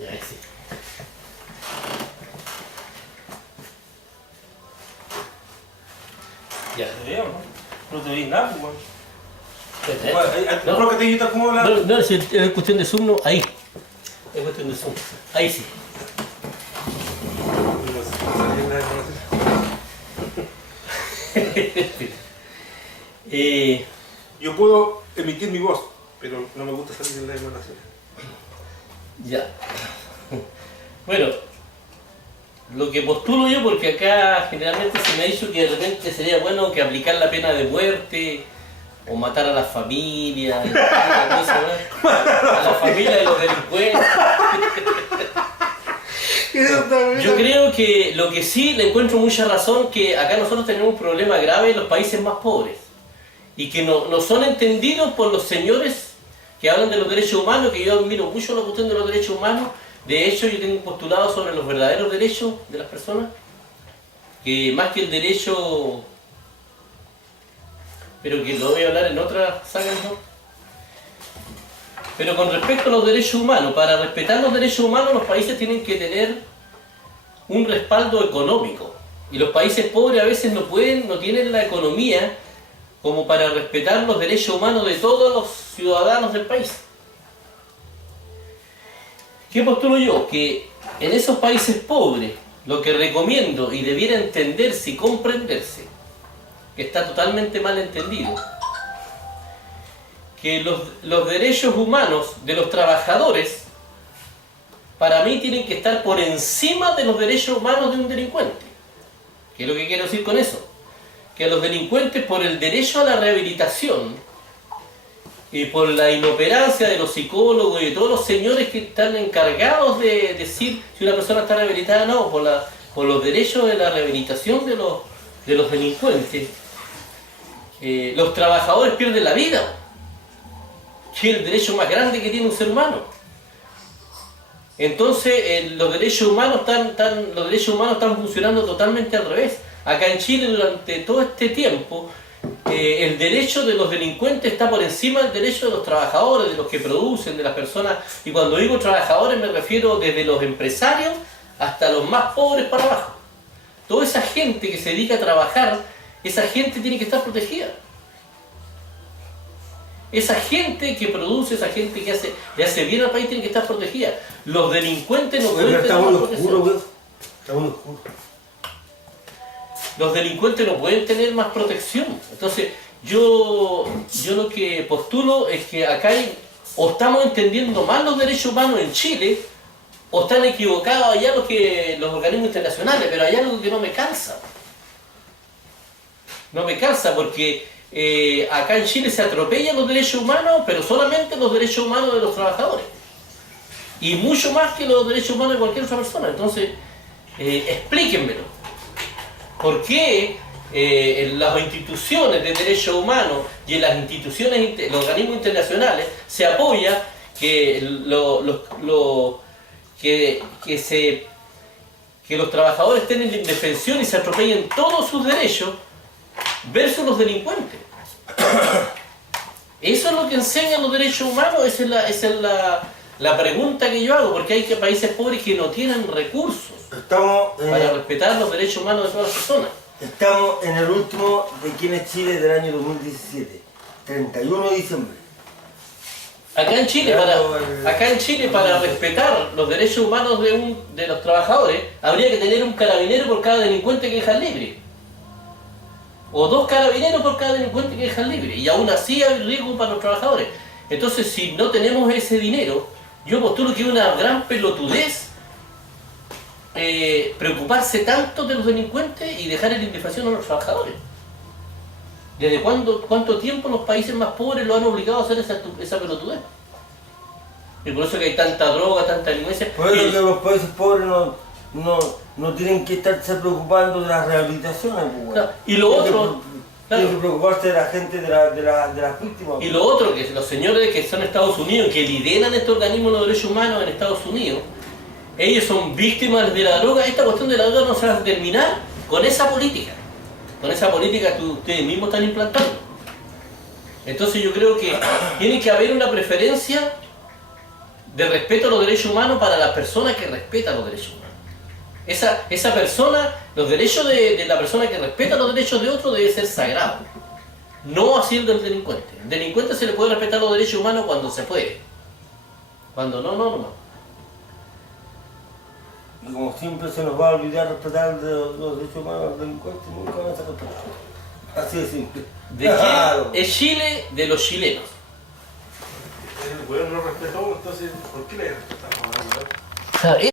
Ya, sí. Ya. No te vi nada, pues. No, No, que te quitas como la. no, si es cuestión de zoom, no, ahí. Es cuestión de zoom. Ahí sí. Yo puedo emitir mi voz, pero no me gusta salir en la emanación. Ya. Bueno, lo que postulo yo, porque acá generalmente se me ha dicho que de repente sería bueno que aplicar la pena de muerte o matar a las familias, a la familia de los delincuentes. Yo creo que lo que sí le encuentro mucha razón, que acá nosotros tenemos un problema grave en los países más pobres y que no son entendidos por los señores que hablan de los derechos humanos, que yo admiro mucho la cuestión de los derechos humanos. De hecho, yo tengo un postulado sobre los verdaderos derechos de las personas, que más que el derecho, pero que lo voy a hablar en otra saga, ¿no? Pero con respecto a los derechos humanos, para respetar los derechos humanos, los países tienen que tener un respaldo económico. Y los países pobres a veces no tienen la economía como para respetar los derechos humanos de todos los ciudadanos del país. ¿Qué postulo yo? Que en esos países pobres, lo que recomiendo y debiera entenderse y comprenderse, que está totalmente mal entendido, que los derechos humanos de los trabajadores, para mí tienen que estar por encima de los derechos humanos de un delincuente. ¿Qué es lo que quiero decir con eso? Que los delincuentes, por el derecho a la rehabilitación y por la inoperancia de los psicólogos y de todos los señores que están encargados de decir si una persona está rehabilitada o no, por los derechos de la rehabilitación de los delincuentes, los trabajadores pierden la vida, que es el derecho más grande que tiene un ser humano. Entonces los derechos humanos están funcionando totalmente al revés. Acá en Chile, durante todo este tiempo, el derecho de los delincuentes está por encima del derecho de los trabajadores, de los que producen, de las personas. Y cuando digo trabajadores me refiero desde los empresarios hasta los más pobres para abajo. Toda esa gente que se dedica a trabajar, esa gente tiene que estar protegida. Esa gente que produce, esa gente que le hace bien al país tiene que estar protegida. Los delincuentes no pueden tener más protección. Los delincuentes no pueden tener más protección. Entonces, yo lo que postulo es que acá o estamos entendiendo mal los derechos humanos en Chile, o están equivocados allá los organismos internacionales, pero hay algo que no me calza. No me calza porque acá en Chile se atropellan los derechos humanos, pero solamente los derechos humanos de los trabajadores. Y mucho más que los derechos humanos de cualquier otra persona. Entonces, explíquenmelo. ¿Por qué en las instituciones de derechos humanos y en las instituciones, los organismos internacionales, se apoya que los trabajadores tengan la indefensión y se atropellen todos sus derechos versus los delincuentes? Eso es lo que enseñan los derechos humanos. Esa es la pregunta que yo hago, porque hay países pobres que no tienen recursos para respetar los derechos humanos de todas las personas. Estamos en el último de Quién es Chile del año 2017, 31 de diciembre. Acá en Chile, para respetar los derechos humanos de los trabajadores, habría que tener un carabinero por cada delincuente que dejan libre. O 2 carabineros por cada delincuente que dejan libre. Y aún así hay riesgo para los trabajadores. Entonces, si no tenemos ese dinero, yo postulo que es una gran pelotudez preocuparse tanto de los delincuentes y dejar en indefensión a los trabajadores. ¿Desde cuánto tiempo los países más pobres lo han obligado a hacer esa pelotudez? Y por eso que hay tanta droga, tanta delincuencia. Por eso que los países pobres no tienen que estarse preocupando de las rehabilitaciones. Pues, claro. Y lo otro... Tienen que preocuparse de la gente, de las víctimas. Y lo otro, que los señores que están en Estados Unidos, que lideran este organismo de los derechos humanos en Estados Unidos, ellos son víctimas de la droga. Esta cuestión de la droga no se va a terminar con esa política. Con esa política que ustedes mismos están implantando. Entonces yo creo que tiene que haber una preferencia del respeto a los derechos humanos para la persona que respeta los derechos humanos. Esa persona, los derechos de la persona que respeta los derechos de otro debe ser sagrado. No así el del delincuente. Al delincuente se le puede respetar los derechos humanos cuando se puede. Cuando no, no, no. Y como siempre se nos va a olvidar respetar los derechos humanos del delincuente, nunca van a ser respetados. Así de simple. ¿De quién es Chile? De los chilenos. El weón no respetó, entonces, ¿por qué le respetamos a la weón? O sea,